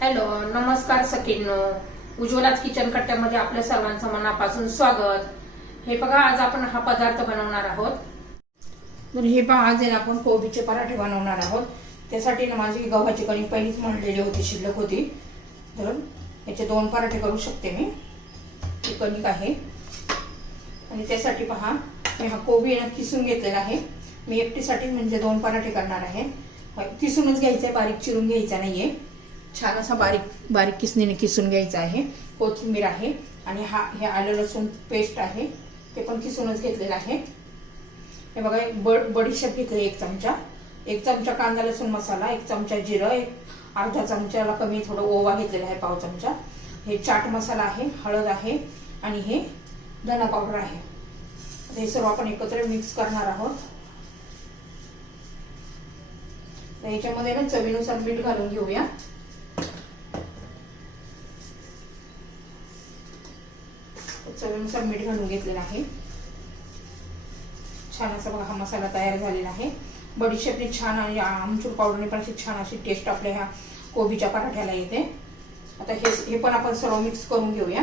Hello, नमस्कार सखींनो. उज्ज्वलाच kitchen कट्ट्यामध्ये आपल्या सर्वांचं मनापासून स्वागत. हे बघा, आज आपण हा पदार्थ बनवणार आहोत. तर हे पहा, आज आपण कोबीचे पराठे बनवणार आहोत. त्यासाठी ना माझी गव्हाची कणिक पहिलीच मळलेली होती, शिल्लक होती. तर याचे 2 पराठे करू शकते मी. ही कणिक आहे आणि त्यासाठी पहा, मी हा कोबी किसून घेतलेला आहे. मी एकटीसाठी म्हणजे 2 पराठे करणार आहे. किसूनच घ्यायचा, बारीक चिरून घ्यायचा नाहीये. छान असा बारीक बारीक किसणीने किसून घ्यायचा आहे. कोथिंबीर आहे आणि हे आलं लसूण पेस्ट आहे, ते पण किसूनच घेतलेलं आहे. हे बघा, बडीशेप घेतली 1 चमचा, 1 चमचा कांदा लसूण मसाला, 1 चमचा जिरं, अर्धा चमचाला कमी थोडं ओवा घेतलेला आहे, पाव चमचा. हे चाट मसाला आहे, हळद आहे आणि हे धना पावडर आहे. हे सर्व आपण एकत्र मिक्स करणार आहोत. याच्यामध्ये ना चवीनुसार मीठ घालून घेऊया. चवीनुसार मीठ घालून घेतलेला आहे. छान असा बघा हा मसाला तयार झालेला आहे. बडीशेपने छान आणि आमचूर पावडरने पण अशी छान अशी टेस्ट आपल्या ह्या कोबीच्या पराठ्याला येते. आता हे पण आपण सर्व मिक्स करून घेऊया.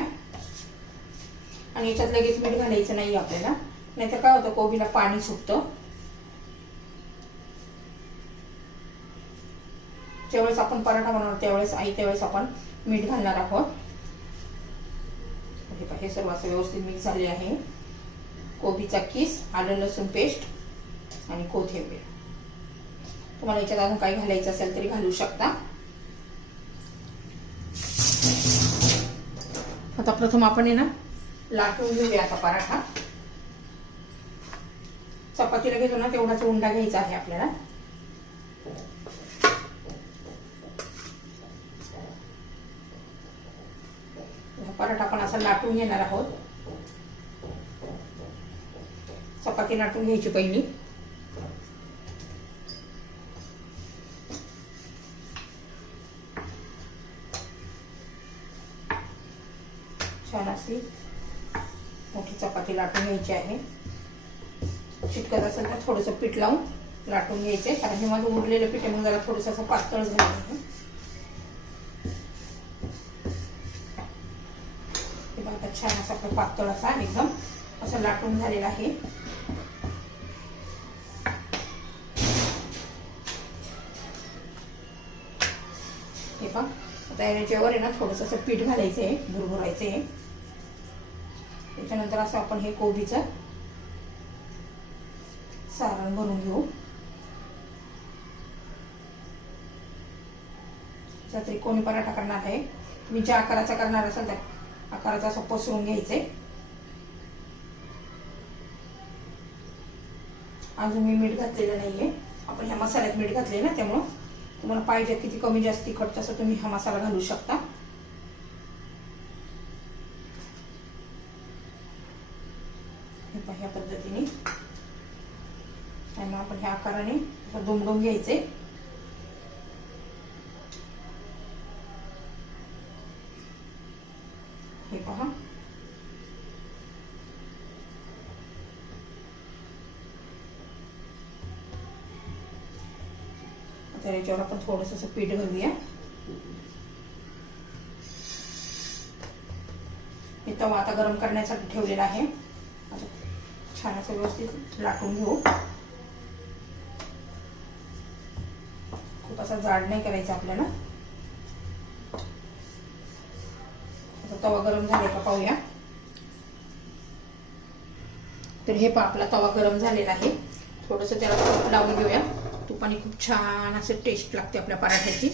आणि याच्यात लगेच मीठ घालायचं नाही आपल्याला, नाहीतर काय होतं, कोबीला पाणी सुटतं. ज्यावेळेस आपण पराठा बनवणार त्यावेळेस आपण मीठ घालणार आहोत. हे सर्व असं व्यवस्थित मिक्स झाले आहे. कोबीचा किस, आलं लसूण पेस्ट आणि कोथिंबीर. तुम्हाला याच्यात अजून काही घालायचं असेल तरी घालू शकता. आता प्रथम आपण ना लाटून घेऊया. आता पराठा चपातीला घेतो ना तेवढाच उंडा घ्यायचा आहे आपल्याला. पराठा आपण असा लाटून घेणार आहोत. चपाती लाटून घ्यायची पहिली. छान अशी मोठी चपाती लाटून घ्यायची आहे. चिटकत असेल तर थोडंसं पीठ लावून लाटून घ्यायचे, कारण हे माझं उरलेलं पीठ आहे, मग जरा थोडंसं असं पातळ झालं आहे. छान असा पातळ असा एकदम असं लाटून झालेला आहे. हे पहा, आता याच्यावर आहे ना थोडंसं असं पीठ घालायचं आहे, भुरभुरायचं आहे. त्याच्यानंतर असं आपण हे कोबीचं सारण भरून घेऊ. त्रिकोणी पराठा करणार आहे. तुम्ही ज्या आकाराचा करणार असाल त्या आकाराचा असं पसरून घ्यायचंय. अजून मी मीठ घातलेलं नाहीये, आपण ह्या मसाल्यात मीठ घातले ना, त्यामुळं तुम्हाला पाहिजे किती कमी जास्त तिखट तसं तुम्ही हा मसाला घालू शकता. ह्या पद्धतीने त्यामुळे आपण ह्या आकाराने दुमडून घ्यायचे. हे पहा, आता याच्यावर आपण थोडंसं पीठ घालूया. मी तवा आता गरम करण्यासाठी ठेवलेला आहे. आता छान असं व्यवस्थित लाटून घेऊ. खूप असा जाड नाही करायचा आपल्याला. तवा गरम झाले का पाहूया. तर हे पहा, आपला तवा गरम झालेला आहे. थोडंसं त्याला तूप लावून घेऊया. तुपाने खूप छान असे टेस्ट लागते आपल्या पराठ्याची.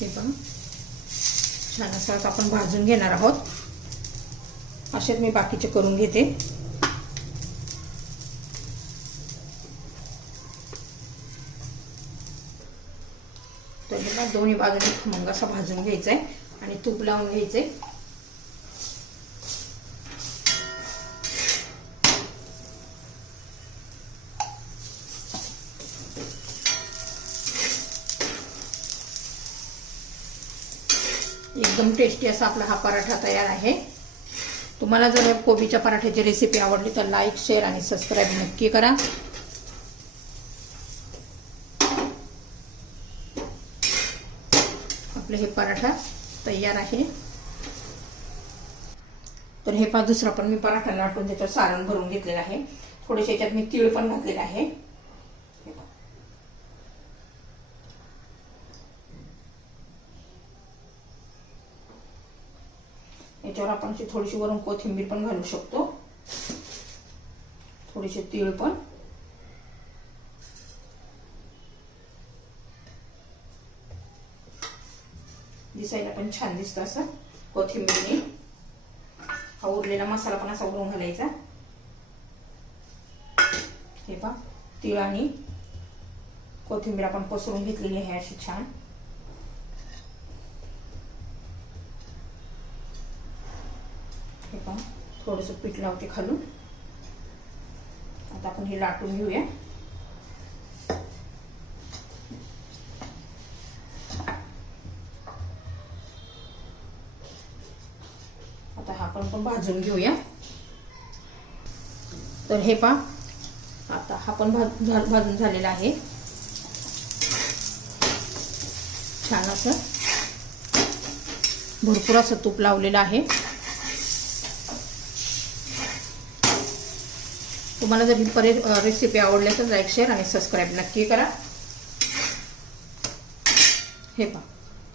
हे पहा, छान असं आपण भाजून घेणार आहोत. असेच मी बाकीचे करून घेते. तर हे दोन्ही बाजूने खमंग असा भाजून घ्यायचा आहे आणि तूप लावून घ्यायचंय. एकदम टेस्टी असा आपला हा पराठा तयार आहे. तुम्हाला जर कोबीच्या पराठ्याची रेसिपी आवडली तर लाईक, शेअर आणि सबस्क्राईब नक्की करा. आपले हे पराठा तयार आहे. तर हे पहा दुसरा पण मी पराठा लाटून त्याच्यावर सारण भरून घेतलेलं आहे. थोडेसे याच्यात मी तीळ पण घातलेले आहे. याच्यावर आपण थोडीशी वरून कोथिंबीर पण घालू शकतो. थोडेसे तीळ पण. दिसायला पण छान दिसतं असं कोथिंबीरने. हा उरलेला मसाला पण असा वरून घालायचा. हे पहा तीळ आणि कोथिंबीर आपण पसरून घेतलेली आहे अशी छान. हे पहा थोडंसं पीठ लावते खालून. आता आपण हे लाटून घेऊया. आता हा पण भाजून घेऊया. तर हे पहा आता हा पण भाजून झालेला आहे. छान असं भरपूर असं तूप लावलेलं आहे. तुम्हाला जर ही रेसिपी आवडली तर लाईक, शेअर आणि सबस्क्राईब नक्की करा. हे पहा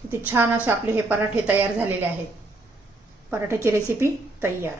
किती छान असे आपले हे पराठे तयार झालेले आहेत. पराठ्याची रेसिपी तयार.